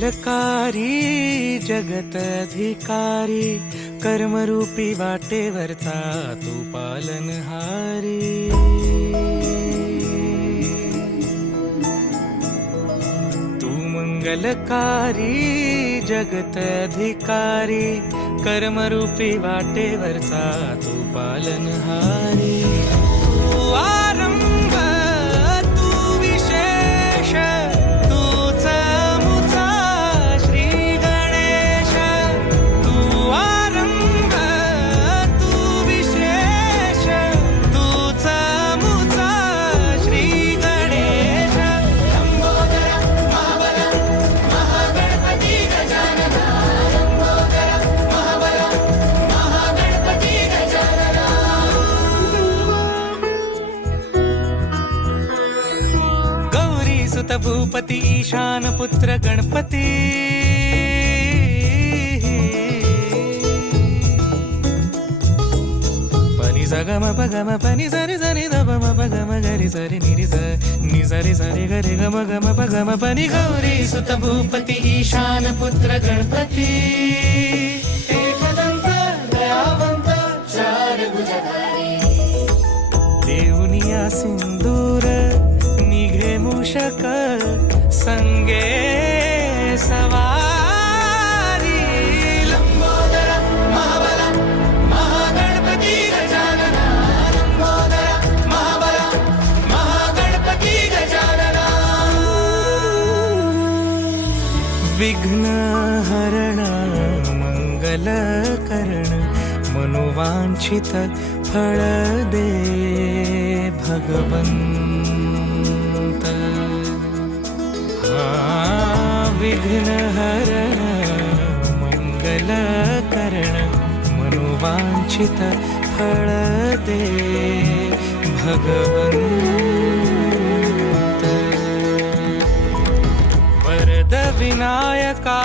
मंगलकारी जगत अधिकारी, कर्मरूपी वाटेवरचा तू पालनहारी। तू मंगलकारी जगत अधिकारी, कर्मरूपी वाटेवरचा तू पालनहारी। तू आरंभ तू विशेष, तूच मुचा श्री गणेश। तू आरंभ तू विशेष, तूच मुचा श्री गणेश। लंबोदर महाबल महागणपती गजानना, लंबोदर महाबल महागणपती गजानना। गौरी सुत भूपती ईशान पुत्र गणपती, पनी सगम पगम पनी सरी सरी दबम पगम गरी सरी निरी स नि सरी सरी गरी गम गम पगम पनी। गौरी सुत भूपती ईशान पुत्र गणपती, एकदंत दयावंत चार भुजधारी। देऊनिया सिंदूर निघे मूषक, संगे सवारी। लंबोदर महाबल महागणपती गजानना, लंबोदर महाबल महागणपती गजानना। विघ्न हरण मंगल करण, मनोवांछित फळ दे भगवंत। विघ्न हरण मंगल करण, मनोवांछित फळ दे भगवंत। वरद विनायका